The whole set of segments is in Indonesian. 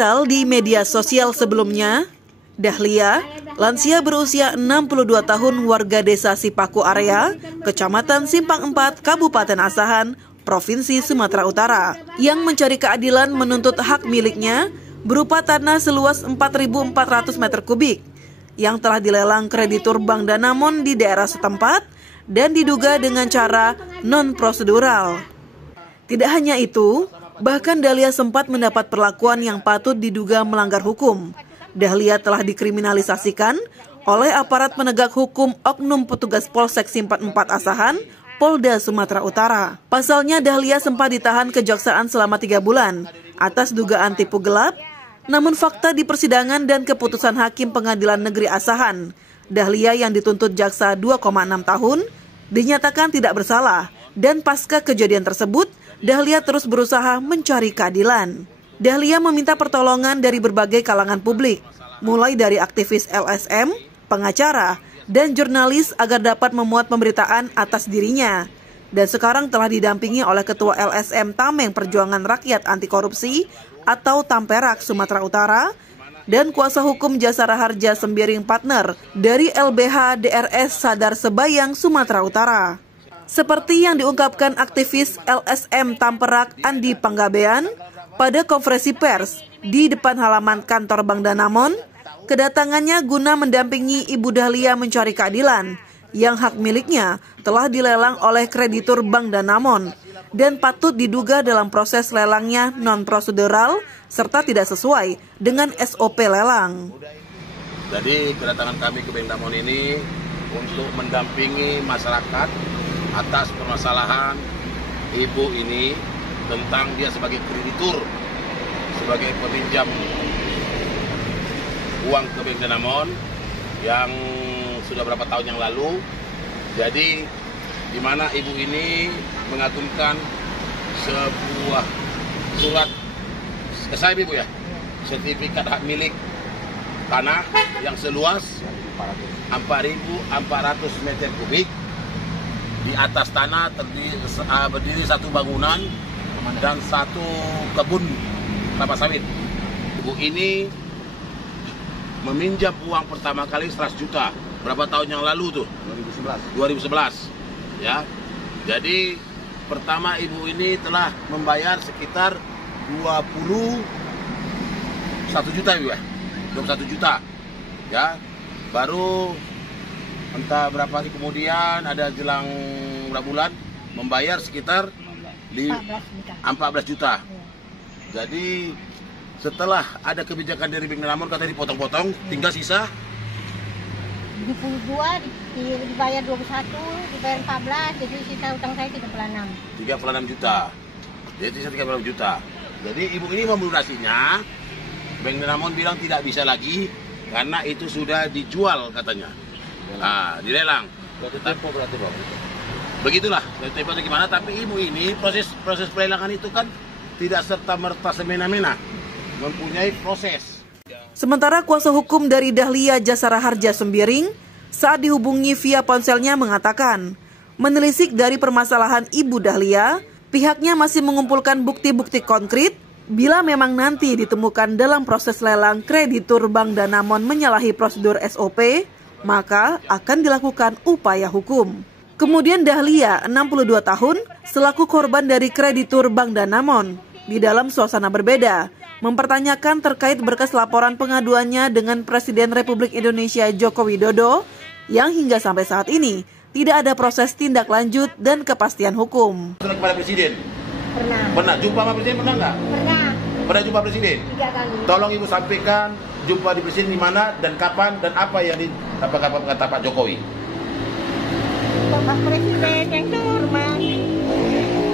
Viral di media sosial sebelumnya, Dahlia, lansia berusia 62 tahun warga desa Sipaku Area, Kecamatan Simpang 4, Kabupaten Asahan, Provinsi Sumatera Utara, yang mencari keadilan menuntut hak miliknya berupa tanah seluas 4.400 meter kubik yang telah dilelang kreditur Bank Danamon di daerah setempat dan diduga dengan cara non-prosedural. Tidak hanya itu, bahkan Dahlia sempat mendapat perlakuan yang patut diduga melanggar hukum. Dahlia telah dikriminalisasikan oleh aparat penegak hukum oknum petugas Polsek Simpang 4 Asahan, Polda Sumatera Utara. Pasalnya Dahlia sempat ditahan kejaksaan selama 3 bulan atas dugaan tipu gelap, namun fakta di persidangan dan keputusan Hakim Pengadilan Negeri Asahan, Dahlia yang dituntut jaksa 2,6 tahun, dinyatakan tidak bersalah, dan pasca kejadian tersebut, Dahlia terus berusaha mencari keadilan. Dahlia meminta pertolongan dari berbagai kalangan publik, mulai dari aktivis LSM, pengacara, dan jurnalis agar dapat memuat pemberitaan atas dirinya. Dan sekarang telah didampingi oleh Ketua LSM Tameng Perjuangan Rakyat Anti Korupsi atau Tamperak Sumatera Utara dan kuasa hukum Jasara Harja Sembiring Partner dari LBH DRS Sadar Sebayang Sumatera Utara. Seperti yang diungkapkan aktivis LSM Tamperak Andi Panggabean pada konferensi pers di depan halaman kantor Bank Danamon, kedatangannya guna mendampingi Ibu Dahlia mencari keadilan yang hak miliknya telah dilelang oleh kreditur Bank Danamon dan patut diduga dalam proses lelangnya non-prosedural serta tidak sesuai dengan SOP lelang. Jadi kedatangan kami ke Bank Danamon ini untuk mendampingi masyarakat atas permasalahan ibu ini tentang dia sebagai kreditur, sebagai peminjam uang ke Bank Danamon yang sudah berapa tahun yang lalu. Jadi di mana ibu ini mengaturkan sebuah surat SHM ibu ya, sertifikat hak milik tanah yang seluas 4.400 meter kubik. Di atas tanah berdiri satu bangunan dan satu kebun kelapa sawit. Ibu ini meminjam uang pertama kali 100 juta. Berapa tahun yang lalu tuh? 2011. Ya. Jadi pertama ibu ini telah membayar sekitar 21 juta ibu ya. 21 juta. Ya. Baru entah berapa hari kemudian ada jelang berapa bulan membayar sekitar 14 juta. Jadi setelah ada kebijakan dari Bank Danamon katanya dipotong-potong, tinggal sisa 22 dibayar 21, dibayar 14, jadi sisa utang saya 36 juta. Jadi sisa 36 juta. Jadi ibu ini melunasinya, Bank Danamon bilang tidak bisa lagi karena itu sudah dijual katanya. Nah, dilelang. Begitulah, tempo gimana? Tapi ibu ini proses pelelangan itu kan tidak serta-merta semena-mena, mempunyai proses. Sementara kuasa hukum dari Dahlia Jasara Harja Sembiring saat dihubungi via ponselnya mengatakan, menelisik dari permasalahan Ibu Dahlia, pihaknya masih mengumpulkan bukti-bukti konkret bila memang nanti ditemukan dalam proses lelang kreditur Bank Danamon menyalahi prosedur SOP, maka akan dilakukan upaya hukum. Kemudian Dahlia, 62 tahun, selaku korban dari kreditur Bank Danamon, di dalam suasana berbeda, mempertanyakan terkait berkas laporan pengaduannya dengan Presiden Republik Indonesia Joko Widodo, yang hingga sampai saat ini tidak ada proses tindak lanjut dan kepastian hukum. Kepada Presiden? Pernah. Pernah? Jumpa sama Presiden pernah nggak? Pernah. Pernah jumpa Presiden? 3 kali. Tolong Ibu sampaikan jumpa di Presiden di mana dan kapan dan apa yang kata Pak Jokowi. Bapak Presiden yang terhormat,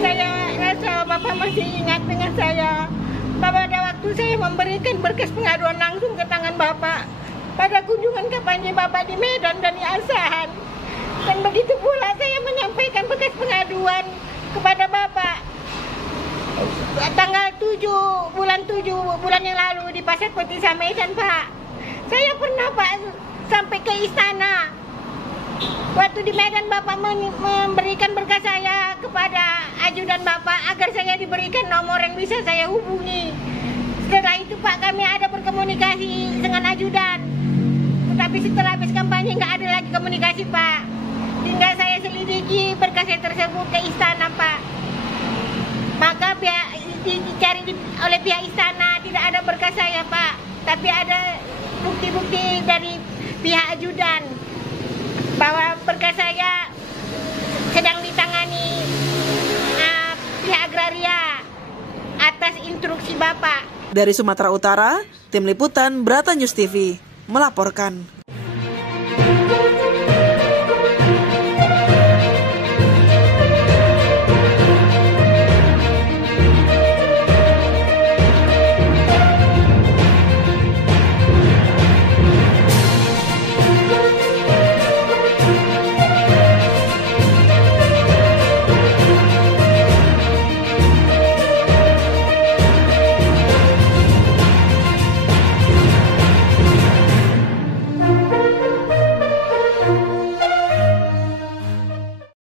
saya rasa Bapak masih ingat dengan saya. Pada waktu saya memberikan berkas pengaduan langsung ke tangan Bapak pada kunjungan kampanye Bapak di Medan dan di Asahan. Dan begitu pula saya menyampaikan berkas pengaduan kepada Bapak tanggal 7 bulan yang lalu di Pasar Petisa Medan, Pak. Saya pernah, Pak, sampai ke istana. Waktu di Medan Bapak memberikan berkas saya kepada ajudan Bapak agar saya diberikan nomor yang bisa saya hubungi. Setelah itu Pak, kami ada berkomunikasi dengan ajudan. Tetapi setelah habis kampanye nggak ada lagi komunikasi Pak. Tinggal saya selidiki berkasnya tersebut ke istana Pak. Maka dicari oleh pihak istana, tidak ada berkas saya Pak. Tapi ada bukti-bukti dari pihak ajudan bahwa berkas saya sedang ditangani pihak agraria atas instruksi Bapak. Dari Sumatera Utara, Tim Liputan Brata News TV melaporkan.